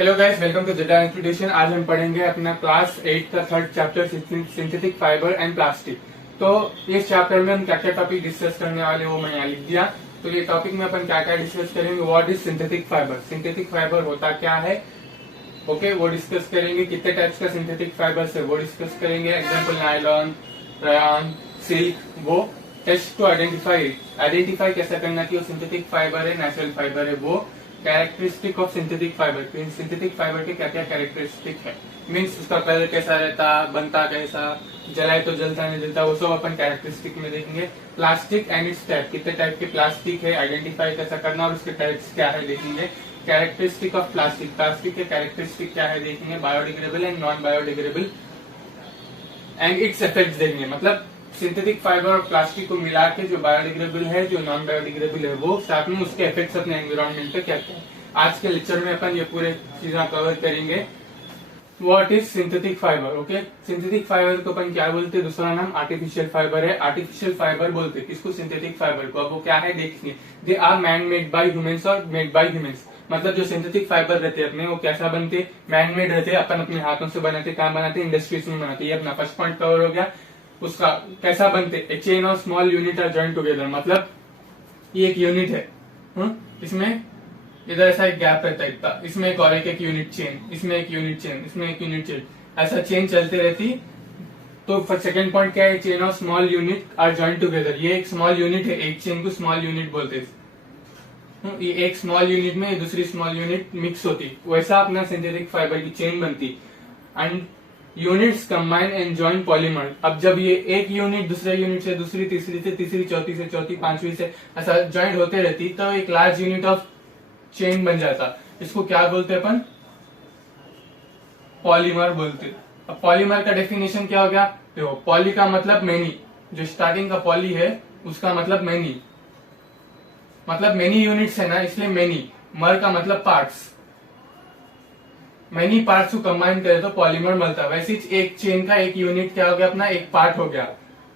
Hello guys, welcome to Zeta institution. आज हम पढ़ेंगे अपना क्लास 8 का third chapter synthetic fibre and plastic. तो इस चैप्टर में हम क्या क्या टॉपिक डिस्कस करने वाले हैं वो मैं यहाँ लिख दिया। तो ये टॉपिक में अपन क्या क्या डिस्कस करेंगे। What is synthetic fibre, synthetic fibre होता क्या है, ओके वो डिस्कस करेंगे। कितने टाइप्स का सिंथेटिक फाइबर है वो डिस्कस करेंगे। एग्जाम्पल नायलॉन, रेयॉन, सिल्क, वो टेस्ट टू आइडेंटिफाई कैसा करना कि वो सिंथेटिक फाइबर है नेचुरल फाइबर है। वो characteristic of synthetic fibre, synthetic fibre के क्या क्या कैरेक्टरिस्टिक है, मीन्स उसका कलर कैसा रहता, बनता कैसा, जलाए तो जलता नहीं जलता, वो सब अपन कैरेक्टरिस्टिक में देखेंगे। प्लास्टिक एंड इट्स टाइप, कितने टाइप के प्लास्टिक है आइडेंटिफाई कैसा करना और उसके टाइप्स क्या है देखेंगे। कैरेक्टरिस्टिक ऑफ प्लास्टिक, प्लास्टिक के कैरेक्टरिस्टिक क्या है देखेंगे। Biodegradable and non biodegradable and it's effects देखेंगे। मतलब सिंथेटिक फाइबर और प्लास्टिक को मिला के जो बायोडिग्रेडेबल है जो नॉन बायोडिग्रेडेबल है वो साथ में उसके इफेक्ट्स अपने एनवायरमेंट पे क्या क्या है। आज के लेक्चर में अपन ये पूरे चीजें कवर करेंगे। What is synthetic fibre, okay. Synthetic fibre को अपन क्या बोलते हैं, दूसरा नाम आर्टिफिशियल फाइबर है। आर्टिफिशियल फाइबर बोलते हैं किसको, सिंथेटिक फाइबर को। अब वो क्या है देखिए, they are man made by humans और मेड बाय ह्यूमंस। मतलब जो सिंथेटिक फाइबर रहते हैं अपने वो कैसा बनते, मैन मेड रहते हैं, अपन अपने हाथों से बनाते, कहाँ बनाते, इंडस्ट्रीज में बनाते। ये अपना फर्स्ट पॉइंट कवर हो गया। उसका कैसा बनते, a chain of small unit are joint together. मतलब ये एक यूनिट है, इसमें इधर ऐसा एक गैप रहता है इतना, इसमें एक और एक यूनिट चेन, इसमें एक यूनिट चेन, इसमें एक यूनिट चेन, ऐसा चेन चलते रहती। तो सेकंड पॉइंट क्या है, chain of small unit are joint together. ये एक स्मॉल यूनिट है, एक चेन को स्मॉल यूनिट बोलते हैं। ये एक स्मॉल यूनिट में दूसरी स्मॉल यूनिट मिक्स होती, वैसा अपना सिंथेटिक फाइबर की चेन बनती। And units combine and join polymer. अब जब ये एक यूनिट दूसरे यूनिट से दूसरी, तीसरी से तीसरी, चौथी से चौथी, पांचवी से ऐसा ज्वाइंट होते रहती तो एक लार्ज यूनिट ऑफ चेन बन जाता। इसको क्या बोलते हैं अपन, पॉलीमर बोलते। अब पॉलीमर का डेफिनेशन क्या हो गया, देखो पॉली का मतलब मेनी, जो स्टार्टिंग का पॉली है उसका मतलब मेनी, मतलब मेनी यूनिट्स है ना, इसलिए मेनी। मर का मतलब पार्ट्स, मेनी पार्ट्स को कंबाइन करे तो पॉलीमर मिलता है। वैसे एक चेन का एक यूनिट क्या हो गया अपना, एक पार्ट हो गया।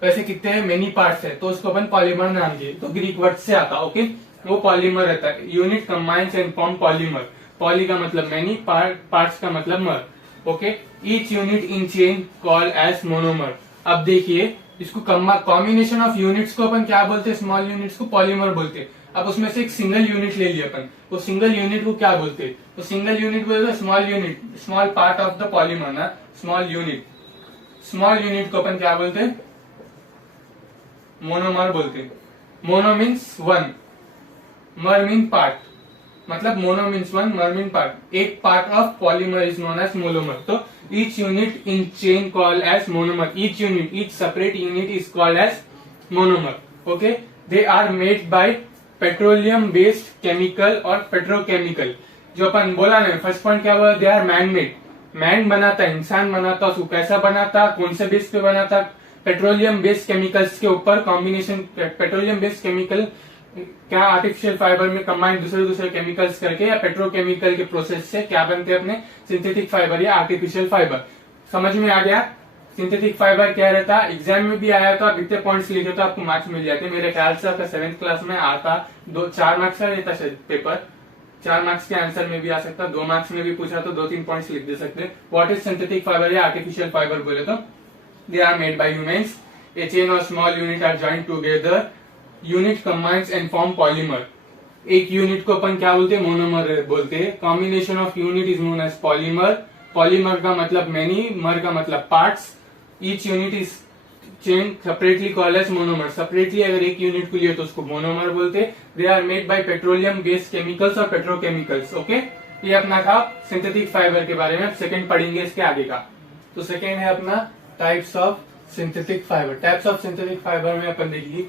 वैसे कितने मेनी पार्ट्स है तो उसको अपन पॉलीमर नाम दिए, तो ग्रीक वर्ड से आता, ओके। वो पॉलीमर रहता है, unit combines and form polymer. Poly का मतलब मेनी, पार्ट्स का मतलब mer, okay. Each unit in chain call as monomer. अब देखिए इसको कॉम्बिनेशन ऑफ यूनिट्स को अपन क्या बोलते हैं, स्मॉल यूनिट्स को पॉलीमर बोलते हैं। अब उसमें से एक सिंगल यूनिट ले लिया अपन, तो सिंगल यूनिट को क्या बोलते हैं, तो सिंगल यूनिट बोलते हैं small unit, small part of the polymer ना, स्मॉल यूनिट। स्मॉल यूनिट को अपन क्या बोलते हैं, मोनोमर बोलते हैं। Mono means one, mer mean part, मतलब mono means one, mer mean part. एक part of polymer is known as monomer. तो each unit in chain call as monomer. Each unit, each separate unit is called as monomer, okay. They are made by petroleum based chemical और petrochemical. जो अपन बोला ना first point क्या हुआ, they are man made. Man बनाता, इंसान बनाता, उसको कैसा बनाता, कौन से बेस पे बनाता, पेट्रोलियम बेस्ड केमिकल्स के ऊपर कॉम्बिनेशन। पेट्रोलियम बेस्ड केमिकल क्या आर्टिफिशियल फाइबर में कंबाइन दूसरे केमिकल्स करके या पेट्रोकेमिकल के प्रोसेस से क्या बनते हैं अपने सिंथेटिक फाइबर या आर्टिफिशियल फाइबर। समझ में आ गया सिंथेटिक फाइबर क्या रहता है। एग्जाम में भी आया तो आप इतने पॉइंट्स लिखे तो आपको मार्क्स मिल जाते। मेरे ख्याल से आपका 7th क्लास में आता 4 मार्क्स का रहता शायद पेपर, 4 मार्क्स के आंसर में भी आ सकता, 2 मार्क्स में भी पूछा तो 2-3 पॉइंट्स लिख दे सकते। व्हाट इज सिंथेटिक फाइबर या आर्टिफिशियल फाइबर बोले तो they are made by humans, a chain और small unit are joint together, unit combines and form polymer. एक यूनिट को अपन क्या बोलते हैं, मोनोमर बोलते हैं। Combination of unit is known as polymer. Polymer का मतलब मेनी, मर का मतलब parts. Each unit is chain separately called as monomer. Separately अगर एक यूनिट को लिए तो उसको मोनोमर बोलते हैं। They are made by petroleum based chemicals और पेट्रोकेमिकल्स, ओके। ये अपना था सिंथेटिक फाइबर के बारे में। सेकंड पढ़ेंगे इसके आगे का। तो सेकंड है अपना types of synthetic fibre. Types of synthetic fibre में अपन देखिए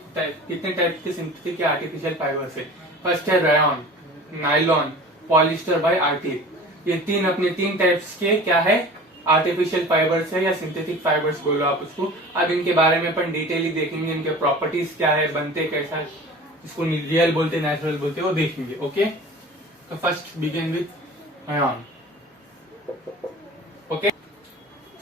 कितने टाइप के सिंथेटिक या आर्टिफिशियल फाइबर है। फर्स्ट है रेयॉन, नायलॉन, पॉलिस्टर बाय आर्टिक। ये तीन टाइप्स के क्या है, आर्टिफिशियल फाइबर्स है या सिंथेटिक फाइबर्स बोलो आप उसको। अब इनके बारे में अपन डिटेयली देखेंगे, इनके प्रॉपर्टीज क्या है, बनते कैसा, इसको रियल बोलते नेचुरल बोलते वो देखेंगे, ओके। तो first begin with rayon, okay.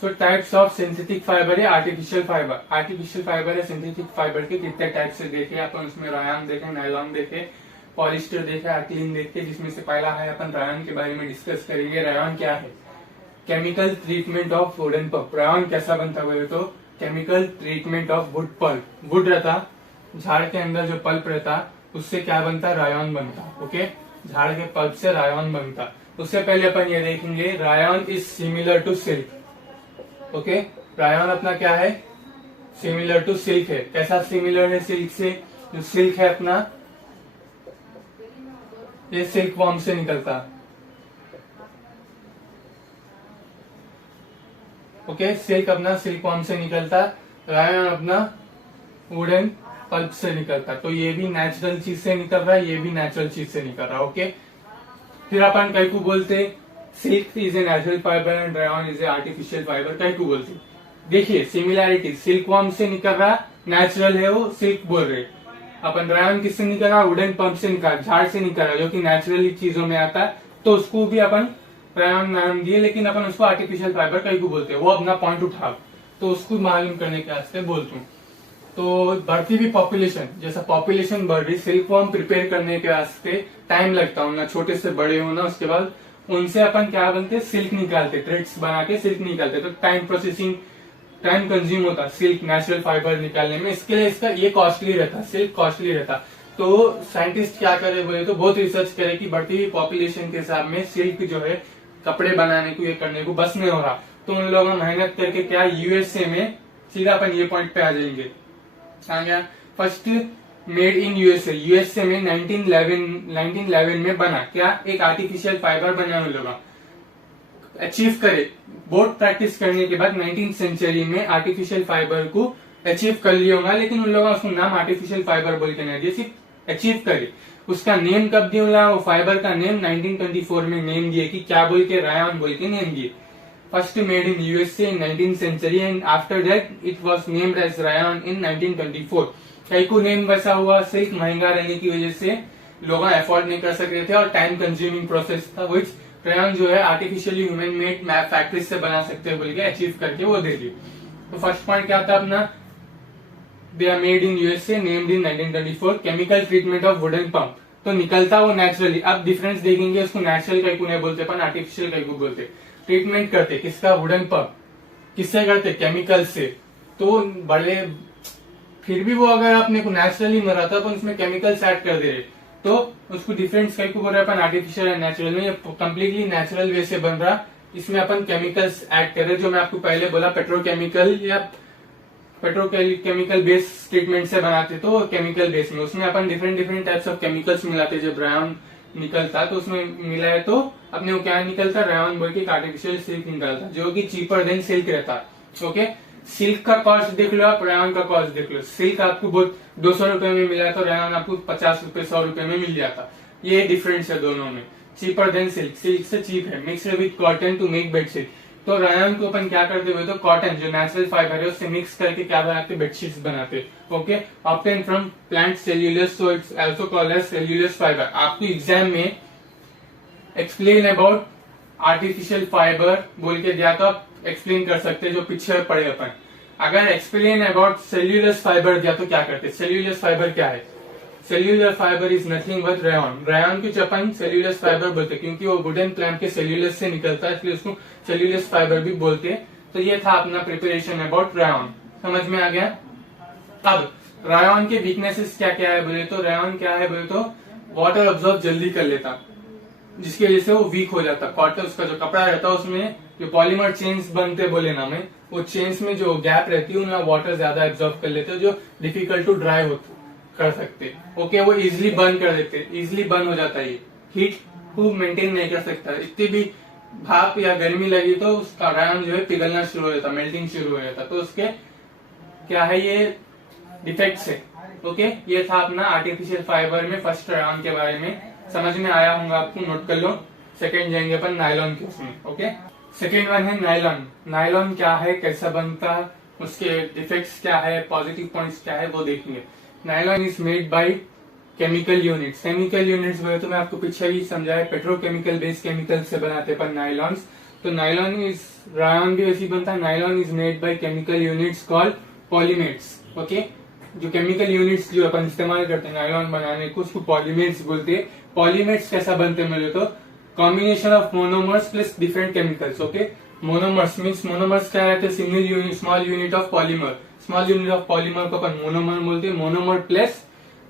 So types of synthetic fibre है आर्टिफिशियल फाइबर। आर्टिफिशियल फाइबर है सिंथेटिक फाइबर के कितने टाइप से देखे अपन, उसमें रेयॉन देखे, नायलॉन देखे, पॉलिस्टर देखा है, एक्रिलिन देखते, जिसमें से पहला है अपन रायन के बारे में डिस्कस करेंगे। रायन क्या है? Chemical treatment of wooden pulp. Ryan कैसा बनता है? तो chemical treatment of wood pulp. Would रहता, झाड़ के अंदर जो पल्प रहता, उससे क्या बनता? रायन बनता। ओके, झाड़ के पल्प से रायन बनता। उससे पहले अपन ये देखेंगे, rayon is similar to silk. Okay, rayon अपना क्या है? सिमिलर टू सिल्क है। कैसा सिमिलर है सिल्क से? जो सिल्क है अपना, ये सिल्क वॉर्म से निकलता। ओके, सिल्क अपना सिल्क वॉर्म से निकलता, रायन अपना वुडन पल्प से निकलता। तो ये भी नेचुरल चीज से निकल रहा है, ये भी नेचुरल चीज से निकल रहा है। ओके, फिर अपन कई को बोलते silk is a natural fibre and Ryan is a artificial fibre. कई को बोलते, देखिए सिमिलैरिटी, सिल्क वॉर्म से निकल रहा, नेचुरल है वो, सिल्क बोल रहे। अपन रायन किससे निकल रहा? वुडन पल्प से निकल, झाड़ से निकल रहा, जो कि नेचुरली चीजों में आता है, तो उसको भी अपन रायन नाम दिए, लेकिन अपन उसको आर्टिफिशियल फाइबर कई को बोलते हैं। वो अपना पॉइंट उठा, तो उसको मालूम करने के वास्ते बोलता हूँ। तो बढ़ती हुई पॉपुलेशन, जैसा पॉपुलेशन बढ़ रही, सिल्क वॉर्म प्रिपेयर करने के वास्ते टाइम लगता है ना, छोटे से बड़े होना, उसके बाद उनसे अपन क्या बनते? सिल्क निकालते, थ्रेड्स बना के सिल्क निकालते। तो टाइम प्रोसेसिंग, टाइम कंज्यूम होता सिल्क नेचुरल फाइबर निकालने में। इसके लिए इसका ये कॉस्टली रहता, सिल्क कॉस्टली रहता। तो साइंटिस्ट क्या करे बोले तो बहुत रिसर्च करे कि बढ़ती हुई पॉपुलेशन के हिसाब में सिल्क जो है कपड़े बनाने को, ये करने को बस नहीं हो रहा। तो उन लोगों ने मेहनत करके क्या, यूएसए में, सीधा अपन ये पॉइंट पे आ जाएंगे। First made in USA, USA में 1911 में बना क्या? एक आर्टिफिशियल फाइबर बना उन लोगों अचीव करे। बहुत प्रैक्टिस करने के बाद 19th सेंचुरी में आर्टिफिशियल फाइबर को अचीव कर लिया होगा, लेकिन उन लोगों ने उसको नाम आर्टिफिशियल फाइबर बोल के नहीं दिया, सिर्फ अचीव करे। उसका नेम कब दिया? वो फाइबर का नेम 1924 में नेम दिए कि क्या बोल के? रायन बोल के नेम दिए। First made in USA in 19th century and after that it was named as rayon in 1924। कई को नेम वैसा हुआ, सिल्क महंगा रहने की वजह से लोग अफोर्ड नहीं कर सक रहे थे और टाइम कंज्यूमिंग प्रोसेस था, विच रेयन जो है आर्टिफिशियली ह्यूमन मेड फैक्ट्री से बना सकते हैं बोल के अचीव करके वो दे दी। तो फर्स्ट पॉइंट क्या था अपना? They are made in USA, named in 1924। Chemical treatment of wooden pump, तो निकलता वो नेचुरली। अब डिफरेंस देखेंगे, उसको नेचुरल कई को नहीं बोलते अपन, आर्टिफिशियल कई को बोलते। ट्रीटमेंट करते किसका? Wooden pump. किससे करते? केमिकल से। तो बड़े, फिर भी वो अगर अपने को नेचुरली मरा था, अपन उसमें केमिकल्स ऐड कर दे रहे, तो उसको डिफरेंस कई को बोल रहे अपन, आर्टिफिशियल एंड नेचुरल में। ये कम्प्लीटली नेचुरल वे से बन रहा, इसमें अपन केमिकल्स ऐड कर रहे, जो मैं आपको पहले बोला पेट्रोकेमिकल या पेट्रोकेमिकल बेस ट्रीटमेंट से बनाते, तो केमिकल बेस में उसमें अपन डिफरेंट टाइप्स ऑफ केमिकल्स मिलाते। जब रायन निकलता तो उसमें मिला है, तो अपने को क्या निकलता? रायन बोल के आर्टिफिशियल सिल्क निकलता, जो कि चीपर देन सिल्क रहता। ओके, सिल्क का कॉस्ट देख लो आप, रायन का कॉस्ट देख लो। सिल्क आपको बहुत 200 रुपए में मिला है, तो रायन आपको 50 रुपए 100 रुपए में मिल जाता। ये डिफरेंस है दोनों में, चीपर देन सिल्क, सिल्क से चीप है। Mixed with cotton to make bedsheet. तो रायन को अपन क्या करते हुए, तो कॉटन जो नेचुरल फाइबर है उससे मिक्स करके क्या बनाते? बेडशीट्स बनाते। Okay, obtain from plant cellulose, so it's also called as cellulose fibre. आपको एग्जाम में एक्सप्लेन अबाउट आर्टिफिशियल फाइबर बोल के दिया, तो आप एक्सप्लेन कर सकते हैं, जो पीछे पढ़े अपन। अगर एक्सप्लेन अबाउट सेल्यूलोस फाइबर दिया तो क्या करते? सेल्यूलोस फाइबर क्या है? Cellular fibre is nothing but rayon. Rayon की अपन सेल्यूलस फाइबर बोलते, क्योंकि वो वुडन प्लांट के सेल्यूलस से निकलता है, इसलिए उसको सेल्यूलस फाइबर भी बोलते हैं। तो ये था अपना प्रिपरेशन अबाउट रेयन, समझ में आ गया। अब रेयन के वीकनेसेस क्या क्या है बोले तो, रेयन क्या है बोले तो वाटर ऑब्जॉर्ब जल्दी कर लेता, जिसकी वजह से वो वीक हो जाता। कॉटन उसका जो कपड़ा रहता है उसमें जो पॉलीमर चेन्स बनते बोले ना में, वो चेन्स में जो गैप रहती है उनमें वाटर ज्यादा एब्जॉर्ब कर लेते हैं, जो डिफिकल्ट टू ड्राई होते कर सकते। ओके, वो इजिली बर्न कर देते, इजिली बर्न हो जाता है। ये हीट को मेंटेन नहीं कर सकता, इतनी भी भाप या गर्मी लगी तो उसका रेयन जो है पिघलना शुरू हो जाता, मेल्टिंग शुरू हो जाता। तो उसके क्या है ये डिफेक्ट्स है। ओके, ये था अपना आर्टिफिशियल फाइबर में फर्स्ट रेयन के बारे में। समझ में आया होगा आपको, नोट कर लो। सेकेंड जाएंगे अपन नायलॉन के उसमें। ओके, सेकेंड वन है नायलॉन। नायलॉन क्या है, कैसा बनता है, उसके डिफेक्ट्स क्या है, पॉजिटिव पॉइंट्स क्या है, वो देखेंगे। Nylon is made by chemical units. Chemical units बोले तो मैं आपको पीछे ही समझाया, पेट्रोकेमिकल बेस्ड केमिकल से बनाते पर नायलॉन्स। तो नायलॉन इज, रेयन भी वैसी बनता है। Nylon is made by chemical units called polymers. Okay, जो केमिकल यूनिट्स जो अपन इस्तेमाल करते हैं नायलॉन बनाने को, उसको पॉलीमेर्स बोलते हैं। पॉलीमेर्स कैसा बनते हैं बोले तो combination of monomers plus different chemicals. Okay, monomers means monomers क्या रहते हैं, single unit small unit of polymer. Small unit of polymer को अपन मोनोमर बोलते हैं। मोनोमर प्लस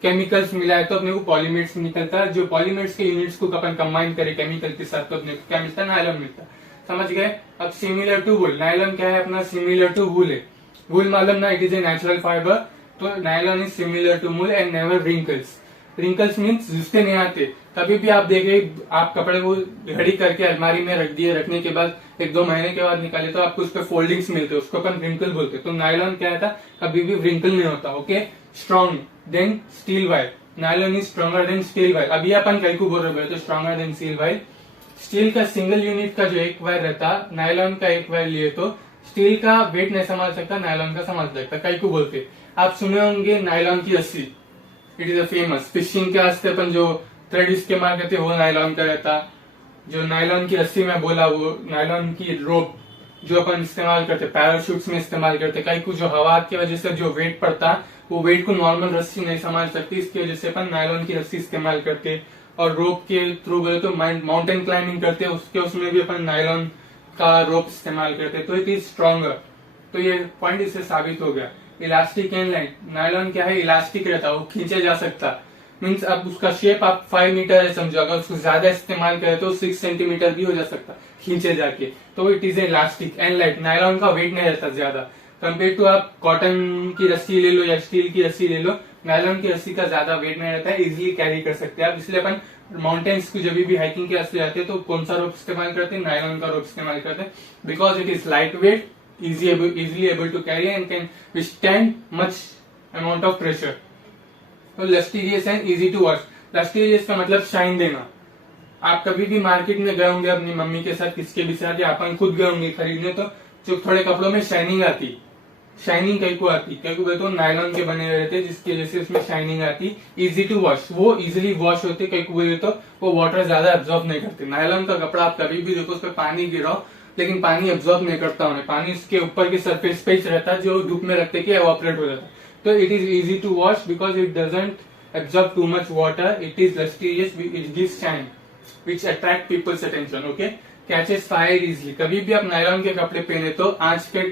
केमिकल्स मिला है तो अपने को पॉलीमेर्स निकलता है। जो पॉलीमेर्स के यूनिट्स को अपन कंबाइन करें केमिकल के साथ तो अपने को क्या मिलता है, नायलॉन मिलता है। समझ गए। अब सिमिलर टू वूल, नायलॉन क्या है अपना, सिमिलर टू वूल है। वूल मालूम ना, it is a natural fibre. तो nylon is similar to wool and never wrinkles. Wrinkles means रिश्ते नहीं आते। कभी भी आप देखे, आप कपड़े को घड़ी करके अलमारी में रख दिए, रखने के बाद 1-2 महीने के बाद निकाले तो आपको उस पर फोल्डिंग्स मिलते हैं, उसको अपन रिंकल बोलते हैं। तो नायलॉन क्या था, कभी भी रिंकल नहीं होता। Okay, strong than steel wire, nylon is stronger than steel wire. अभी अपन कई को बोल रहे तो stronger than steel wire. Steel का सिंगल यूनिट का जो एक वायर रहता, नायलॉन का एक वायर लिए तो स्टील का वेट नहीं संभाल सकता, नायलॉन का संभाल सकता। कई को बोलते आप सुने होंगे नायलॉन की रस्सी, it is a famous. Fishing के वास्ते अपन जो थ्रेड इस्तेमाल करते वो नायलॉन का रहता। जो नायलॉन की रस्सी में बोला वो नायलॉन की रोप जो अपन इस्तेमाल करते पैराशूट्स में इस्तेमाल करते। कई को जो हवा की वजह से जो वेट पड़ता वो वेट को नॉर्मल रस्सी नहीं संभाल सकती, इसकी वजह से अपन नायलॉन की रस्सी इस्तेमाल करते। और रोप के थ्रू बोले तो माउंटेन क्लाइंबिंग करते उसके उसमें भी अपन नायलॉन का रोप इस्तेमाल करते, तो इट इज स्ट्रॉन्गर। तो ये पॉइंट इससे साबित हो गया। इलास्टिक एंड लाइन, नायलॉन क्या है, इलास्टिक रहता है, वो खींचे जा सकता। मीन्स अब उसका शेप आप 5 मीटर है समझो, अगर उसको ज्यादा इस्तेमाल करें तो 6 सेंटीमीटर भी हो जा सकता खींचे जाके। तो it is elastic and light. Nylon का वेट नहीं रहता ज्यादा कंपेयर टू आप कॉटन की रस्सी ले लो या स्टील की रस्सी ले लो, नायलॉन की रस्सी का ज्यादा वेट नहीं रहता है, इजिली कैरी कर सकते हैं आप। इसलिए अपन माउंटेन्स को जब भी हाइकिंग के वास्ते जाते हैं तो कौन सा रोप इस्तेमाल करते हैं, नायलॉन का रोप इस्तेमाल करते हैं, because it is light weight, easily able to carry and can withstand much amount of pressure। तो lustrous and easy to wash। lustrous का मतलब शाइन देना। आप कभी भी मार्केट में गए होंगे अपनी मम्मी के साथ, किसके भी साथ, या अपन खुद गए होंगे खरीदने, तो जो थोड़े कपड़ों में शाइनिंग आती, शाइनिंग कई को आती, कई को तो नायलॉन के बने रहते जिसकी वजह से उसमें शाइनिंग आती। इजी टू वॉश, वो इजिली वॉश होते। कई को बोले तो वो वाटर ज्यादा एब्जॉर्ब नहीं करते। नायलॉन का कपड़ा आप कभी भी देखो उस पर पानी गिराओ लेकिन पानी एब्जॉर्ब नहीं करता उन्हें, पानी उसके ऊपर के सरफेस पे रहता है जो धूप में रखते कि एवापोरेट हो जाता है। तो it is easy to wash because it doesn't absorb too much water, it is lustrous, it gives shine which attract people's attention. Okay, catches fire easily. कभी भी आप नायलॉन के कपड़े पहने तो आंच के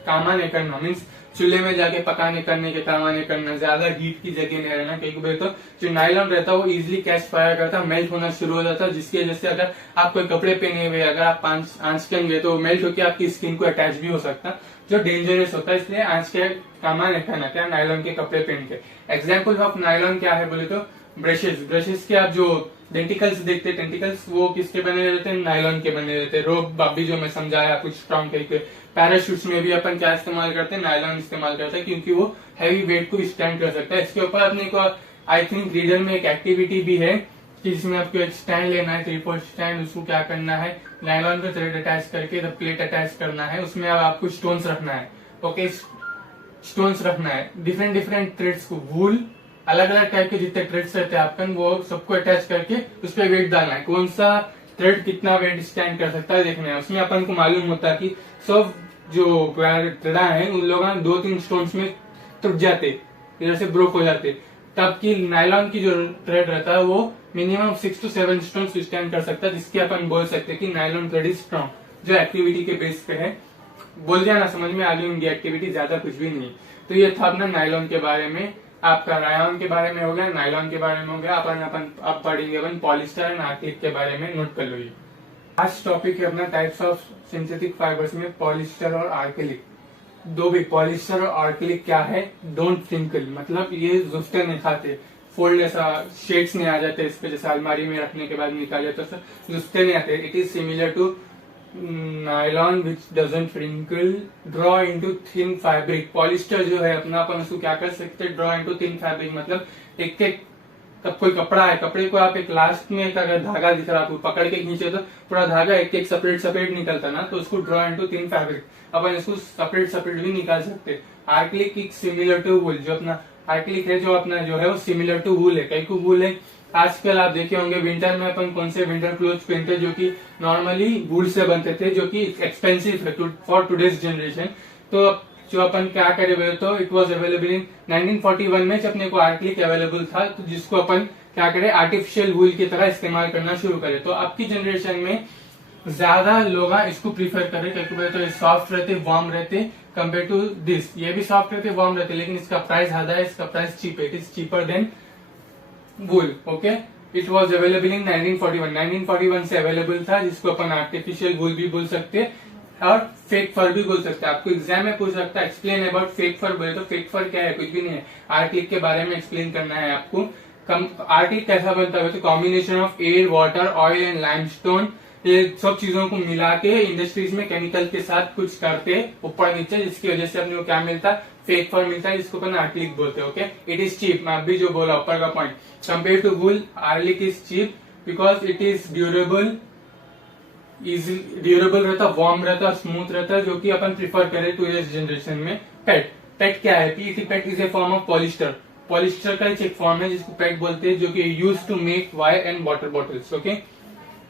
कामा नहीं करना, मीन्स चूल्हे में जाके पकाने करने के कामा नहीं करना, ज्यादा हीट की जगह नहीं रहना। कहीं तो जो नायलॉन रहता है वो इजिली कैच फायर करता, मेल्ट होना शुरू हो जाता है, जिसकी वजह से अगर आप कोई कपड़े पहने हुए अगर आप आंच केंगे तो मेल्ट होकर आपकी स्किन को अटैच भी हो सकता, जो डेंजरस होता है। इसलिए आंच के कामा नहीं करना क्या नायलॉन के कपड़े पहन के। एग्जाम्पल ऑफ नायलॉन क्या है बोले तो ब्रशेस। ब्रशेस के आप जो डेंटिकल्स देखते, टेंटिकल्स वो किसके बने रहते हैं, नायलॉन के बने रहते हैं। रोप बाबी जो मैं समझाया कुछ स्ट्रॉन्ग करके। पैराशूट्स में भी अपन क्या इस्तेमाल करते हैं, नायलॉन इस्तेमाल करते हैं, क्योंकि वो हैवी वेट को स्टैंड कर सकता है। इसके ऊपर अपने को आई थिंक रीडर में एक एक्टिविटी भी है कि जिसमें आपको एक स्टैंड लेना है, 3-4 स्टैंड। उसको क्या करना है, नायलॉन पे थ्रेड अटैच करके प्लेट अटैच करना है, उसमें अब आपको स्टोन्स रखना है। ओके, स्टोन्स रखना है, डिफरेंट डिफरेंट थ्रेड्स को, वूल अलग अलग टाइप के जितने थ्रेड्स रहते हैं आपका वो सबको अटैच करके उस पर वेट डालना है। कौन सा थ्रेड कितना वेट स्टैंड कर सकता है देखना है। उसमें अपन को मालूम होता है कि सब जो थ्रेडा है उन लोगों 2-3 स्टोन्स में टूट जाते, इधर से ब्रोक हो जाते, तब की नायलॉन की जो थ्रेड रहता है वो मिनिमम 6 to 7 स्टोन्स स्टैंड कर सकता है, जिसके अपन बोल सकते हैं कि नायलॉन थ्रेड इज स्ट्रॉन्ग। जो एक्टिविटी के बेस पे है, बोल जाना समझ में आ गई होंगी एक्टिविटी, ज्यादा कुछ भी नहीं। तो ये था अपना नायलॉन के बारे में। आपका रायन के बारे में हो गया, नायलॉन के बारे में हो गया। अब पढ़ेंगे अपन पॉलिस्टर एंड आर्क्लिक के बारे में, नोट कर लो। ये आज टॉपिक है अपना टाइप्स ऑफ सिंथेटिक फाइबर्स में पॉलिस्टर और आर्क्लिक। दो भी, पॉलिस्टर और आर्क्लिक क्या है, डोंट फ्रिंकल, मतलब ये जुफ्ते नहीं खाते, फोल्ड ऐसा शेड्स नहीं आ जाते इस पे, जैसे अलमारी में रखने के बाद निकाल जाते तो जुफ्ते नहीं आते। It is similar to nylon which doesn't wrinkle, draw into thin fabric. Polyester जो है अपना, अपन उसको क्या कर सकते हैं, ड्रॉ इनटू थिन फैब्रिक, मतलब एक एक तब कोई कपड़ा है, कपड़े को आप एक लास्ट में एक अगर धागा दिख रहा है आपको पकड़ के खींचे तो पूरा धागा एक एक सेपरेट सेपरेट निकलता ना, तो उसको ड्रॉ इनटू थिन फैब्रिक, अपन इसको सेपरेट सेपरेट भी निकाल सकते। आर्क्लिक सिमिलर टू वूल, जो अपना आर्क्लिक है जो अपना जो है वो सिमिलर टू वूल है। कई को वूल है, आजकल आप देखे होंगे विंटर में अपन कौन से विंटर क्लोथ्स पहनते हैं जो कि नॉर्मली वूल से बनते थे, जो कि एक्सपेंसिव है फॉर टुडेज जनरेशन। तो जो अपन क्या करे बोले तो इट वॉज अवेलेबल इन 1941 में, जब अपने को आर्टिक अवेलेबल था, तो जिसको अपन क्या करे आर्टिफिशियल वूल की तरह इस्तेमाल करना शुरू करे। तो अब की जनरेशन में ज्यादा लोग इसको प्रीफर करे, क्योंकि बोले तो ये सॉफ्ट रहते, वार्म रहते कंपेयर टू दिस। ये भी सॉफ्ट रहते, वार्म रहते, लेकिन इसका प्राइस ज्यादा है, इसका प्राइस चीप है, it is cheaper than wool. Okay, it was available in 1941 से अवेलेबल था, जिसको अपन आर्टिफिशियल वूल भी बोल सकते और फेक फर भी बोल सकते हैं। आपको एग्जाम में पूछ सकता है एक्सप्लेन अबाउट फेक फर, बोले तो फेक फर क्या है, कुछ भी नहीं है, आर्टिक के बारे में एक्सप्लेन करना है आपको। आर्टिक कैसा बनता है, तो combination of air, water, oil and limestone, ये सब चीजों को मिला के इंडस्ट्रीज में केमिकल के साथ कुछ करते ऊपर नीचे, जिसकी वजह से अपने को क्या मिलता है, फेक फर मिलता है, जिसको अपन आर्टिक बोलते हैं। ओके, इट इज चीप, मैं अभी जो बोला ऊपर का पॉइंट, कंपेयर टू वूल आर्टिक is cheap because it is durable, durable रहता, वार्म रहता, स्मूथ रहता, जो कि अपन प्रिफर करें टूरिस्ट जनरेशन में। पेट, पेट क्या है, PET PET is a form of polyester, polyester का एक फॉर्म है जिसको पेट बोलते हैं, जो कि use to make wire and water bottles. Okay,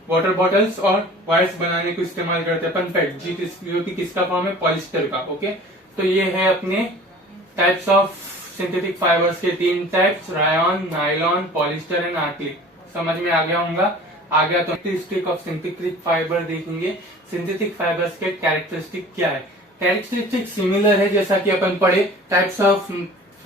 water bottles और वायर्स बनाने को इस्तेमाल करते हैं अपन पेट, जो कि किसका फॉर्म है, पॉलिस्टर का। ओके, तो ये है अपने टाइप्स ऑफ सिंथेटिक फाइबर्स के 3 types, Ryan, nylon, polyester and Arctic. समझ में आ गया होगा? आ गया तो कैरेक्टरिस्टिक ऑफ सिंथेटिक फाइबर देखेंगे। सिंथेटिक फाइबर्स के कैरेक्टरिस्टिक क्या है? कैरेक्टरिस्टिक सिमिलर है जैसा कि अपन पढ़े टाइप्स ऑफ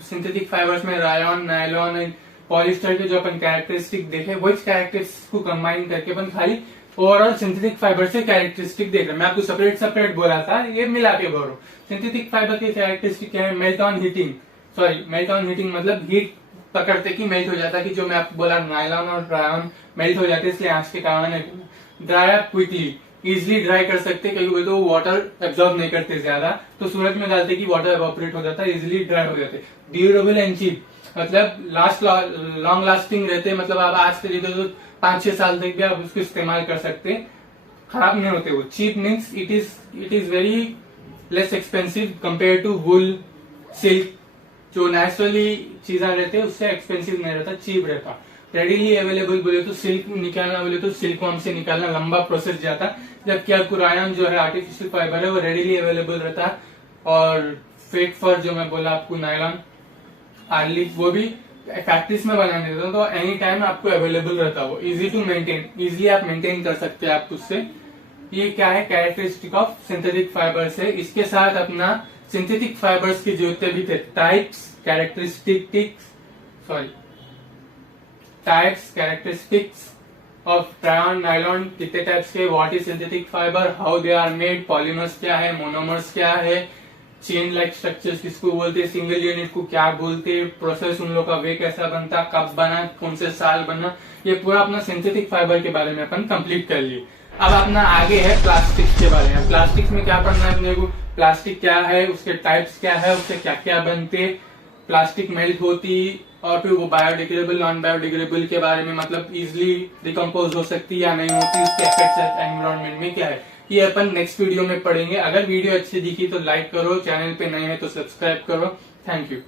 सिंथेटिक फाइबर्स में, रायन, नायलॉन एंड पॉलिस्टर के जो अपन कैरेक्टरिस्टिक देखे, वही कैरेक्टरिस्टिक को कंबाइन करके अपन खाली ओवरऑल सिंथेटिक फाइबर से कैरेक्टरिस्टिक देख रहे हैं। मैं आपको सेपरेट बोला था, ये मिला के बोल रहा हूँ। सिंथेटिक फाइबर के कैरेक्टरिस्टिक क्या है? Melt on heating, melt on heating मतलब हीट पकड़ते कि मेल्ट हो जाता, कि जो मैं आपको बोला नायलॉन और रायन मेल्ट हो जाते, इसलिए आंच के कारण dry up quickly, easily dry कर सकते, क्योंकि तो वाटर एब्जॉर्ब नहीं करते ज्यादा, तो सूरज में डालते कि वाटर एवोपरेट हो जाता है, इजिली ड्राई हो जाते। ड्यूरेबल एंड चीप मतलब लॉन्ग लास्टिंग रहते, मतलब आप आज से लेकर तो 5-6 साल तक भी आप उसको इस्तेमाल कर सकते, खराब नहीं होते वो। Cheap means it is very less expensive compare to wool, silk, जो नेचुरली चीजें रहते हैं उससे एक्सपेंसिव नहीं रहता, चीप रहता। रेडीली अवेलेबल बोले तो सिल्क निकालना बोले तो सिल्कवॉर्म से निकालना लंबा प्रोसेस जाता, जबकि आपको रायन जो है आर्टिफिशियल फाइबर है वो रेडीली अवेलेबल रहता है। और फेक फर जो मैं बोला आपको, नायलॉन, आर्लिक, वो भी फैक्ट्रीज में बनाने देता, तो एनी टाइम आपको अवेलेबल रहता, वो इजी टू मेंटेन, इजिली आप मेंटेन कर सकते हैं आप उससे। ये क्या है कैरेक्टरिस्टिक ऑफ सिंथेटिक फाइबर्स है। इसके साथ अपना सिंथेटिक फाइबर्स के जो भी थे types, characteristics of rayon, nylon, कितने टाइप्स के, what is synthetic fibre, how they are made, polymers क्या है, मोनोमर्स क्या है, चेन लाइक स्ट्रक्चर्स किसको बोलते हैं, सिंगल यूनिट को क्या बोलते हैं, प्रोसेस उन लोग का वे कैसा बनता, कब बना, कौन से साल बना, ये पूरा अपना सिंथेटिक फाइबर के बारे में अपन कंप्लीट कर लिए। अब अपना आगे है प्लास्टिक्स के बारे में। प्लास्टिक्स में क्या पढ़ना है अपने को, प्लास्टिक क्या है, उसके टाइप्स क्या है, उससे क्या क्या बनते, प्लास्टिक मेल्ट होती, और फिर वो बायोडिग्रेडेबल, नॉन बायोडिग्रेडेबल के बारे में, मतलब इजिली डिकम्पोज हो सकती या नहीं होती, उसके इफेक्ट्स एनवायरमेंट में क्या है, ये अपन नेक्स्ट वीडियो में पढ़ेंगे। अगर वीडियो अच्छी दिखी तो लाइक करो, चैनल पे नए हैं तो सब्सक्राइब करो। Thank you.